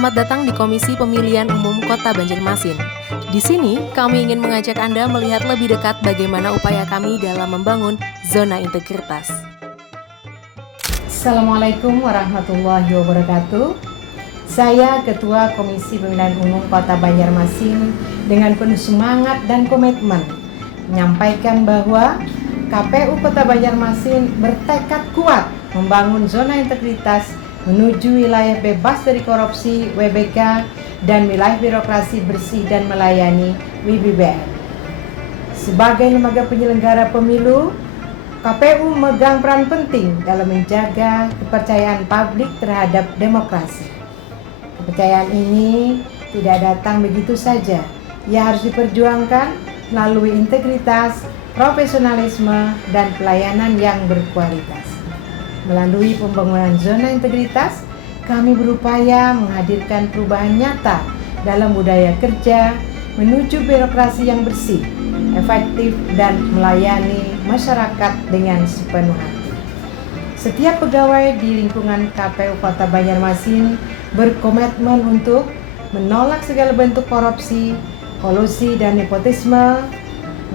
Selamat datang di Komisi Pemilihan Umum Kota Banjarmasin. Di sini, kami ingin mengajak Anda melihat lebih dekat bagaimana upaya kami dalam membangun zona integritas. Assalamualaikum warahmatullahi wabarakatuh. Saya Ketua Komisi Pemilihan Umum Kota Banjarmasin dengan penuh semangat dan komitmen menyampaikan bahwa KPU Kota Banjarmasin bertekad kuat membangun zona integritas menuju wilayah bebas dari korupsi WBK dan wilayah birokrasi bersih dan melayani WBBN. Sebagai lembaga penyelenggara pemilu, KPU memegang peran penting dalam menjaga kepercayaan publik terhadap demokrasi. Kepercayaan ini tidak datang begitu saja. Ia harus diperjuangkan melalui integritas, profesionalisme, dan pelayanan yang berkualitas. Melalui pembangunan zona integritas, kami berupaya menghadirkan perubahan nyata dalam budaya kerja menuju birokrasi yang bersih, efektif, dan melayani masyarakat dengan sepenuh hati. Setiap pegawai di lingkungan KPU Kota Banjarmasin berkomitmen untuk menolak segala bentuk korupsi, kolusi, dan nepotisme,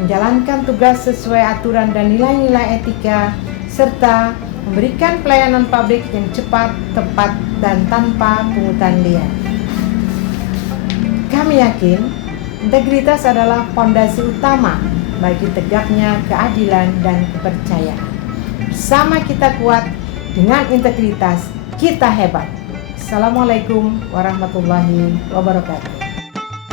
menjalankan tugas sesuai aturan dan nilai-nilai etika, serta memberikan pelayanan publik yang cepat, tepat, dan tanpa pungutan liar. Kami yakin integritas adalah fondasi utama bagi tegaknya keadilan dan kepercayaan. Bersama kita kuat, dengan integritas kita hebat. Assalamualaikum warahmatullahi wabarakatuh.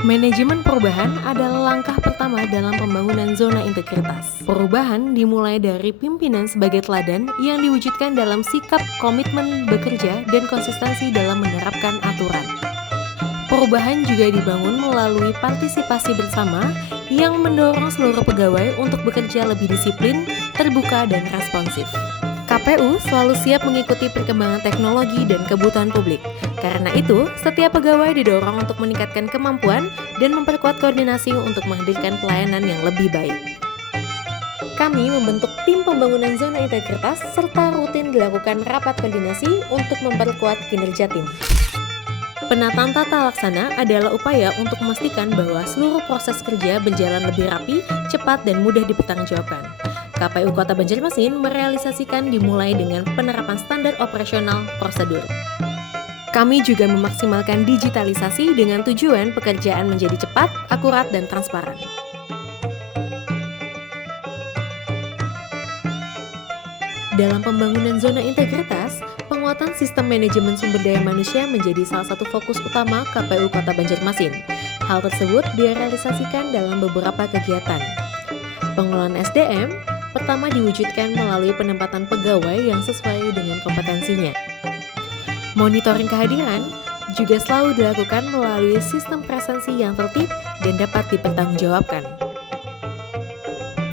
Manajemen perubahan adalah langkah pertama dalam pembangunan zona integritas. Perubahan dimulai dari pimpinan sebagai teladan yang diwujudkan dalam sikap komitmen bekerja dan konsistensi dalam menerapkan aturan. Perubahan juga dibangun melalui partisipasi bersama yang mendorong seluruh pegawai untuk bekerja lebih disiplin, terbuka, dan responsif. KPU selalu siap mengikuti perkembangan teknologi dan kebutuhan publik. Karena itu, setiap pegawai didorong untuk meningkatkan kemampuan dan memperkuat koordinasi untuk menghadirkan pelayanan yang lebih baik. Kami membentuk tim pembangunan zona integritas serta rutin dilakukan rapat koordinasi untuk memperkuat kinerja tim. Penataan tata laksana adalah upaya untuk memastikan bahwa seluruh proses kerja berjalan lebih rapi, cepat, dan mudah dipertanggungjawabkan. KPU Kota Banjarmasin merealisasikan dimulai dengan penerapan standar operasional prosedur. Kami juga memaksimalkan digitalisasi dengan tujuan pekerjaan menjadi cepat, akurat, dan transparan. Dalam pembangunan zona integritas, penguatan sistem manajemen sumber daya manusia menjadi salah satu fokus utama KPU Kota Banjarmasin. Hal tersebut direalisasikan dalam beberapa kegiatan. Pengelolaan SDM pertama diwujudkan melalui penempatan pegawai yang sesuai dengan kompetensinya. Monitoring kehadiran juga selalu dilakukan melalui sistem presensi yang tertib dan dapat dipertanggungjawabkan.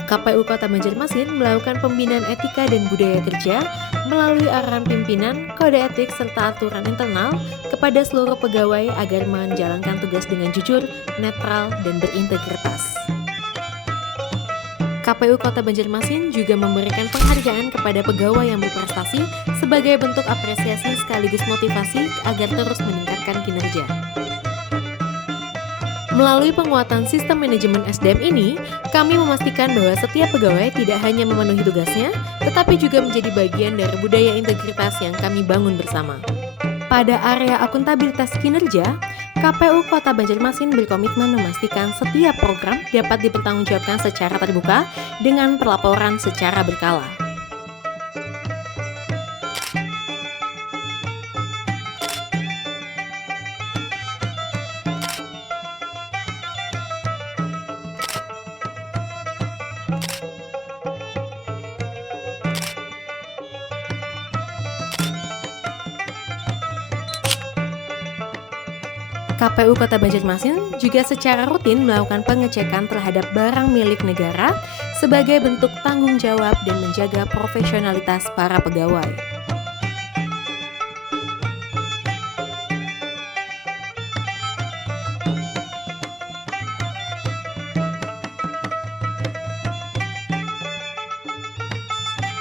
KPU Kota Banjarmasin melakukan pembinaan etika dan budaya kerja melalui arahan pimpinan, kode etik, serta aturan internal kepada seluruh pegawai agar menjalankan tugas dengan jujur, netral, dan berintegritas. KPU Kota Banjarmasin juga memberikan penghargaan kepada pegawai yang berprestasi sebagai bentuk apresiasi sekaligus motivasi agar terus meningkatkan kinerja. Melalui penguatan sistem manajemen SDM ini, kami memastikan bahwa setiap pegawai tidak hanya memenuhi tugasnya, tetapi juga menjadi bagian dari budaya integritas yang kami bangun bersama. Pada area akuntabilitas kinerja, KPU Kota Banjarmasin berkomitmen memastikan setiap program dapat dipertanggungjawabkan secara terbuka dengan pelaporan secara berkala. KPU Kota Banjarmasin juga secara rutin melakukan pengecekan terhadap barang milik negara sebagai bentuk tanggung jawab dan menjaga profesionalitas para pegawai.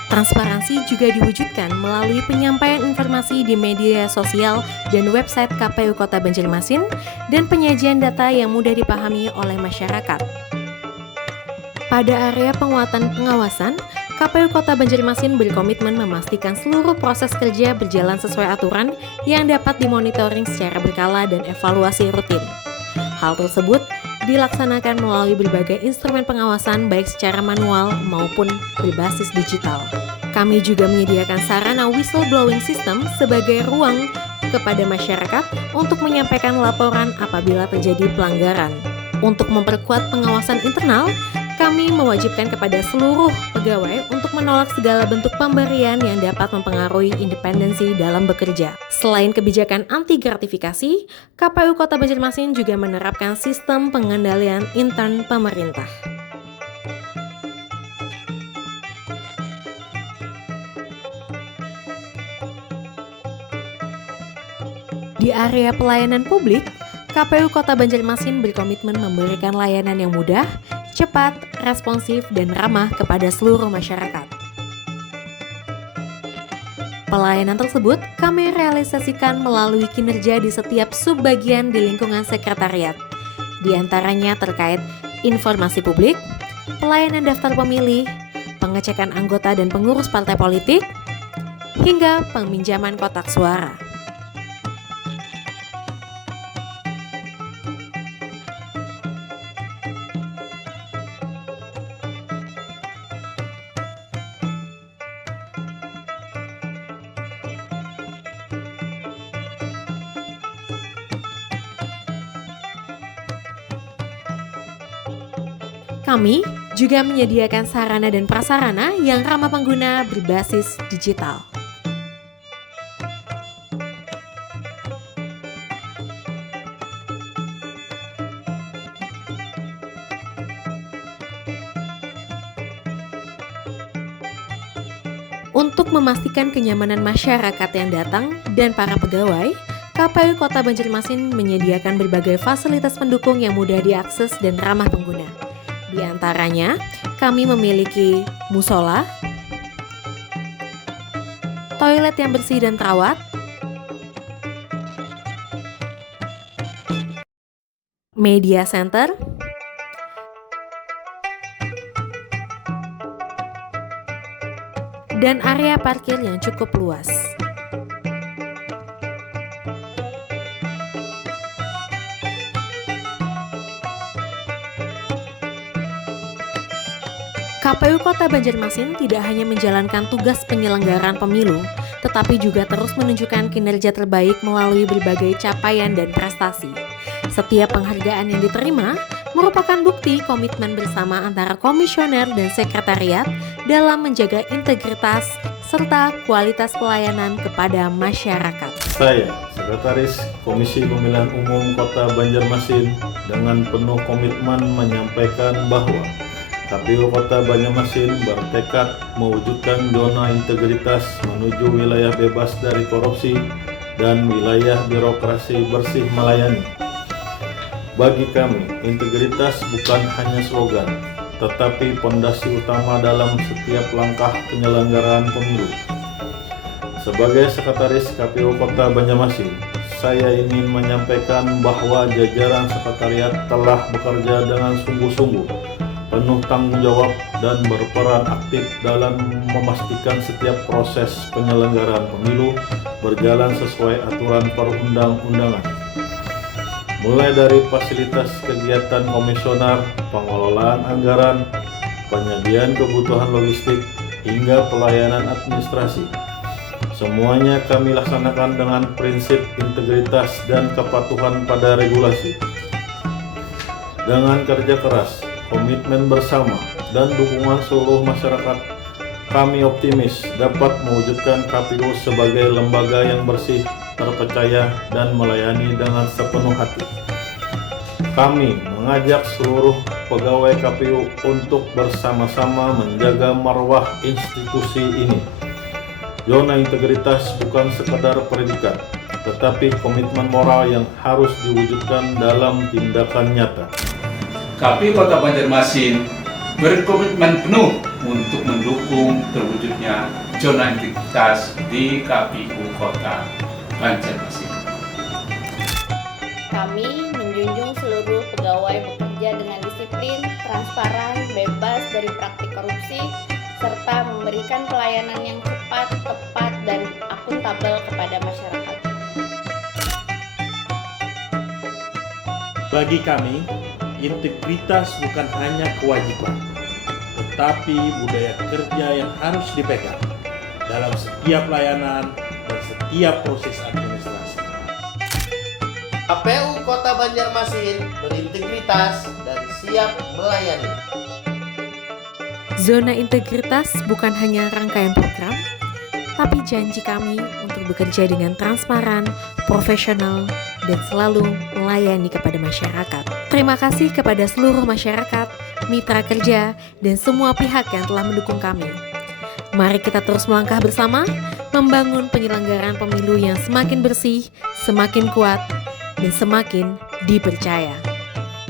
Transparansi juga diwujudkan melalui penyampaian informasi di media sosial dan website KPU Kota Banjarmasin dan penyajian data yang mudah dipahami oleh masyarakat. Pada area penguatan pengawasan, KPU Kota Banjarmasin berkomitmen memastikan seluruh proses kerja berjalan sesuai aturan yang dapat dimonitoring secara berkala dan evaluasi rutin. Hal tersebut dilaksanakan melalui berbagai instrumen pengawasan baik secara manual maupun berbasis digital. Kami juga menyediakan sarana whistleblowing system sebagai ruang kepada masyarakat untuk menyampaikan laporan apabila terjadi pelanggaran. Untuk memperkuat pengawasan internal, kami mewajibkan kepada seluruh pegawai untuk menolak segala bentuk pemberian yang dapat mempengaruhi independensi dalam bekerja. Selain kebijakan anti gratifikasi, KPU Kota Banjarmasin juga menerapkan sistem pengendalian intern pemerintah. Di area pelayanan publik, KPU Kota Banjarmasin berkomitmen memberikan layanan yang mudah, cepat, responsif, dan ramah kepada seluruh masyarakat. Pelayanan tersebut kami realisasikan melalui kinerja di setiap subbagian di lingkungan sekretariat, di antaranya terkait informasi publik, pelayanan daftar pemilih, pengecekan anggota dan pengurus partai politik, hingga peminjaman kotak suara. Kami juga menyediakan sarana dan prasarana yang ramah pengguna berbasis digital. Untuk memastikan kenyamanan masyarakat yang datang dan para pegawai, KPU Kota Banjarmasin menyediakan berbagai fasilitas pendukung yang mudah diakses dan ramah pengguna. Di antaranya, kami memiliki musola, toilet yang bersih dan terawat, media center, dan area parkir yang cukup luas. KPU Kota Banjarmasin tidak hanya menjalankan tugas penyelenggaraan pemilu, tetapi juga terus menunjukkan kinerja terbaik melalui berbagai capaian dan prestasi. Setiap penghargaan yang diterima merupakan bukti komitmen bersama antara komisioner dan sekretariat dalam menjaga integritas serta kualitas pelayanan kepada masyarakat. Saya, Sekretaris Komisi Pemilihan Umum Kota Banjarmasin, dengan penuh komitmen menyampaikan bahwa KPU Kota Banjarmasin bertekad mewujudkan zona integritas menuju wilayah bebas dari korupsi dan wilayah birokrasi bersih melayani. Bagi kami, integritas bukan hanya slogan, tetapi pondasi utama dalam setiap langkah penyelenggaraan pemilu. Sebagai Sekretaris KPU Kota Banjarmasin, saya ingin menyampaikan bahwa jajaran sekretariat telah bekerja dengan sungguh-sungguh, penuh tanggung jawab, dan berperan aktif dalam memastikan setiap proses penyelenggaraan pemilu berjalan sesuai aturan perundang-undangan. Mulai dari fasilitas kegiatan komisioner, pengelolaan anggaran, penyediaan kebutuhan logistik, hingga pelayanan administrasi. Semuanya kami laksanakan dengan prinsip integritas dan kepatuhan pada regulasi. Dengan kerja keras, komitmen bersama, dan dukungan seluruh masyarakat, kami optimis dapat mewujudkan KPU sebagai lembaga yang bersih, terpercaya, dan melayani dengan sepenuh hati. Kami mengajak seluruh pegawai KPU untuk bersama-sama menjaga marwah institusi ini. Zona integritas bukan sekadar predikat, tetapi komitmen moral yang harus diwujudkan dalam tindakan nyata. KPU Kota Banjarmasin berkomitmen penuh untuk mendukung terwujudnya zona integritas di KPU Kota Banjarmasin. Kami menjunjung seluruh pegawai bekerja dengan disiplin, transparan, bebas dari praktik korupsi, serta memberikan pelayanan yang cepat, tepat, dan akuntabel kepada masyarakat. Bagi kami, integritas bukan hanya kewajiban, tetapi budaya kerja yang harus dipegang dalam setiap layanan dan setiap proses administrasi. KPU Kota Banjarmasin berintegritas dan siap melayani. Zona integritas bukan hanya rangkaian program, tapi janji kami untuk bekerja dengan transparan, profesional, dan selalu melayani kepada masyarakat. Terima kasih kepada seluruh masyarakat, mitra kerja, dan semua pihak yang telah mendukung kami. Mari kita terus melangkah bersama, membangun penyelenggaraan pemilu yang semakin bersih, semakin kuat, dan semakin dipercaya.